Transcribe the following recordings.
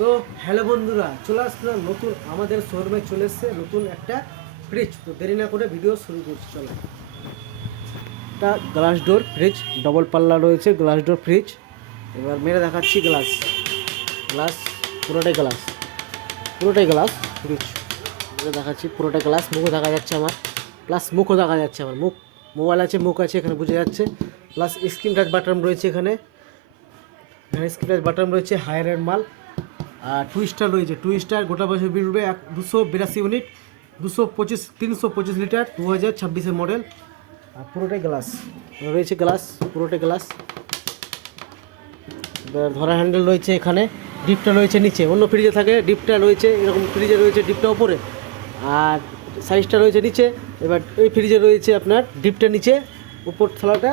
তো হ্যালো বন্ধুরা, চলে আসলাম নতুন আমাদের শোরুমে চলে এসছে নতুন একটা ফ্রিজ। তো দেরি না করে ভিডিও শুরু করছি। চলো, একটা গ্লাস ডোর ফ্রিজ, ডবল পাল্লা রয়েছে গ্লাস ডোর ফ্রিজ। এবার মেরে দেখাচ্ছি গ্লাস গ্লাস পুরোটাই গ্লাস, পুরোটাই গ্লাস ফ্রিজ মেরে দেখাচ্ছি। পুরোটাই গ্লাস, মুখও দেখা যাচ্ছে আমার, প্লাস মুখও দেখা যাচ্ছে আমার, মুখ মোবাইল আছে, মুখ আছে, এখানে বোঝা যাচ্ছে। প্লাস স্ক্রিন টাচ বাটন রয়েছে, এখানে স্ক্রিন টাচ বাটন রয়েছে, হায়ারের মাল। আর টুইস্টার রয়েছে, টুইস্টার গোটা বছর বেরোবে 282 ইউনিট, 325 লিটার, 2026-এর মডেল। আর পুরোটাই গ্লাস রয়েছে, গ্লাস পুরোটাই গ্লাস। ধরা হ্যান্ডেল রয়েছে, এখানে ডিপটা রয়েছে নিচে, অন্য ফ্রিজে থাকে ডিপটা রয়েছে, এরকম ফ্রিজে রয়েছে ডিপটা ওপরে আর সাইজটা রয়েছে নিচে। এবার এই ফ্রিজে রয়েছে আপনার ডিপটা নিচে, উপর থালাটা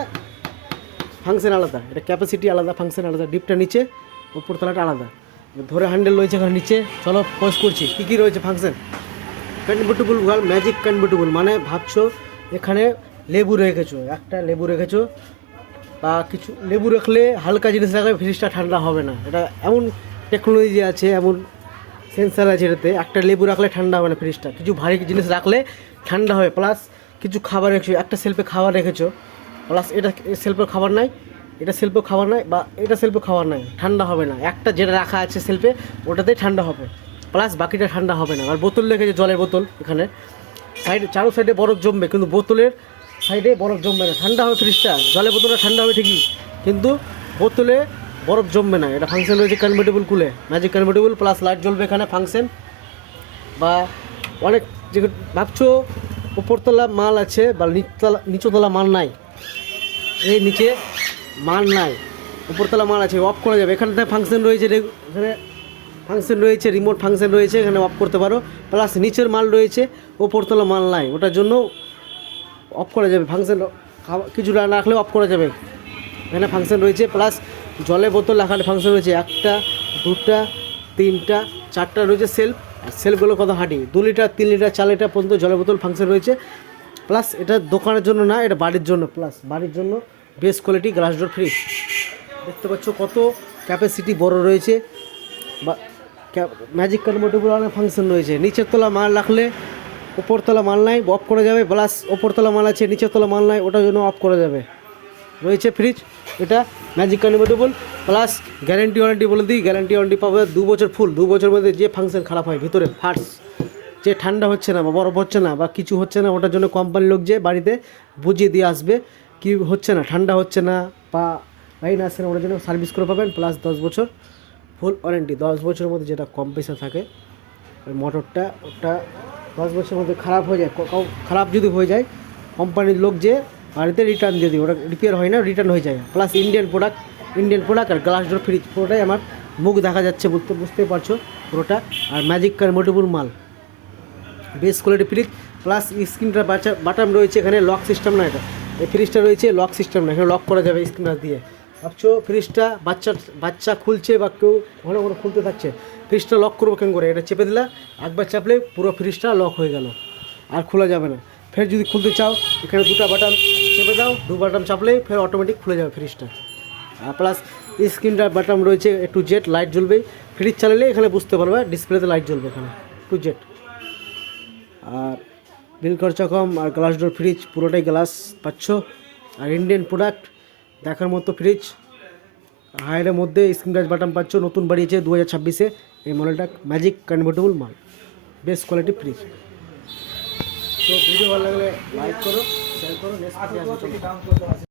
ফাংশন আলাদা, এটা ক্যাপাসিটি আলাদা, ফাংশন আলাদা, ডিপটা নিচে, উপর তলাটা আলাদা। ধরে হ্যান্ডেল রয়েছে এখানে নিচে। চলো পজ করছি কী কী রয়েছে ফাংশন। কনভার্টেবল ওয়াল, ম্যাজিক কনভার্টেবল, মানে ভাবছো এখানে লেবু রেখেছো, একটা লেবু রেখেছো বা কিছু লেবু রাখলে হালকা জিনিস রাখলে ফ্রিজটা ঠান্ডা হবে না। এটা এমন টেকনোলজি আছে, এমন সেন্সার আছে এটাতে, একটা লেবু রাখলে ঠান্ডা হবে না ফ্রিজটা, কিছু ভারী জিনিস রাখলে ঠান্ডা হবে। প্লাস কিছু খাবার রেখেছো, একটা সেলফে খাবার রেখেছো, প্লাস এটা সেলফে খাবার নাই, এটা সেলফে খাবার নাই, বা এটা সেলফে খাবার নাই, ঠান্ডা হবে না। একটা যেটা রাখা আছে সেলফে ওটাতেই ঠান্ডা হবে, প্লাস বাকিটা ঠান্ডা হবে না। আর বোতল রেখেছে, জলের বোতল, এখানে সাইডে চারো সাইডে বরফ জমবে, কিন্তু বোতলের সাইডে বরফ জমবে না, ঠান্ডা হবে ফ্রিজটা। জলের বোতলটা ঠান্ডা হবে ঠিকই, কিন্তু বোতলে বরফ জমবে না। এটা ফাংশন রয়েছে কনভার্টেবল কুলে, ম্যাজিক কনভার্টেবল, প্লাস লাইট জ্বলবে এখানে ফাংশন। বা অনেক যে ভাবছো উপরতলা মাল আছে বা নিচতলা মাল নাই, এই নিচে মাল নাই, উপরতলা মাল আছে, অফ করা যাবে। এখানে ফাংশন রয়েছে, এখানে ফাংশন রয়েছে, রিমোট ফাংশন রয়েছে, এখানে অফ করতে পারো। প্লাস নিচের মাল রয়েছে, উপরতলা মাল নাই, ওটার জন্য অফ করা যাবে। ফাংশন কিছু না রাখলেও অফ করা যাবে, এখানে ফাংশন রয়েছে। প্লাস জলের বোতল রাখার ফাংশন রয়েছে, 1টা 2টা 3টা 4টা রয়েছে সেলফ। আর সেলফগুলো কত হাঁটি, 2 লিটার 3 লিটার 4 লিটার পর্যন্ত জলের বোতল ফাংশন রয়েছে। প্লাস এটা দোকানের জন্য না, এটা বাড়ির জন্য, প্লাস বাড়ির জন্য best quality glass door fridge. দেখতে পাচ্ছ কত ক্যাপাসিটি বড় রয়েছে, বা ম্যাজিক কনভার্টেবল অনেক ফাংশন রয়েছে। নিচের তলা মাল রাখলে উপরতলা মাল নাই, অফ করা যাবে। প্লাস উপরতলা মাল আছে, নিচের তলা মাল নাই, ওটার জন্য অফ করা যাবে। রয়েছে ফ্রিজ, এটা magic convertible. Plus guarantee warranty বলে দিই, গ্যারেন্টি ওয়ারেন্টি পাবে 2 বছর ফুল। 2 বছরের মধ্যে যে ফাংশন খারাপ হয় ভিতরে ফার্স, যে ঠান্ডা হচ্ছে না বা বরফ হচ্ছে না বা কিছু হচ্ছে না, ওটার জন্য কোম্পানির লোক যে বাড়িতে বুঝিয়ে দিয়ে আসবে কি হচ্ছে না, ঠান্ডা হচ্ছে না বা লাইন আসছে না, ওটার জন্য সার্ভিস করে পাবেন। প্লাস 10 বছর ফুল ওয়ারেন্টি। 10 বছরের মধ্যে যেটা কম পয়সা থাকে ওই মোটরটা, ওটা 10 বছরের মধ্যে খারাপ হয়ে যায়, খারাপ যদি হয়ে যায় কোম্পানির লোক যে বাড়িতে রিটার্ন দিয়ে দিই, ওটা রিপেয়ার হয় না, রিটার্ন হয়ে যায়। প্লাস ইন্ডিয়ান প্রোডাক্ট আর গ্লাস ডোর ফ্রিজ, পুরোটাই আমার মুখ দেখা যাচ্ছে, বুঝতেই পারছো পুরোটা। আর ম্যাজিক কনভার্টেবল মাল, বেস্ট কোয়ালিটি ফ্রিজ। প্লাস স্ক্রিনটা বাটাম রয়েছে, এখানে লক সিস্টেম না, এটা এই ফ্রিজটা রয়েছে লক সিস্টেম না, এখানে লক করা যাবে স্ক্রিনটা দিয়ে। ভাবছো ফ্রিজটা বাচ্চা খুলছে বা কেউ ঘন ঘন খুলতে থাকছে, ফ্রিজটা লক করবো কেন করে, এটা চেপে দিলা, একবার চাপলে পুরো ফ্রিজটা লক হয়ে গেল, আর খোলা যাবে না। ফের যদি খুলতে চাও এখানে 2টা বাটন চেপে দাও, 2 বাটন চাপলেই ফের অটোমেটিক খুলে যাবে ফ্রিজটা। আর প্লাস স্ক্রিনটার বাটন রয়েছে টু জেড, লাইট জ্বলবে, ফ্রিজ চালালে এখানে বুঝতে পারবে, ডিসপ্লেতে লাইট জ্বলবে এখানে টু জেড। আর বিল খরচা কম, আর গ্লাস ডোর ফ্রিজ, পুরোটাই গ্লাস পাচ্ছ। আর ইন্ডিয়ান প্রোডাক্ট, দেখার মতো ফ্রিজ, হায়ারের মধ্যে স্ক্রিন টাচ বাটন পাচ্ছ, নতুন বাড়িয়েছে 2026-এ এই মডেলটা, ম্যাজিক কনভার্টেবল মাল, বেস্ট কোয়ালিটি ফ্রিজ। তো ভিডিও ভালো লাগলে লাইক করো, শেয়ার করো, নেক্সট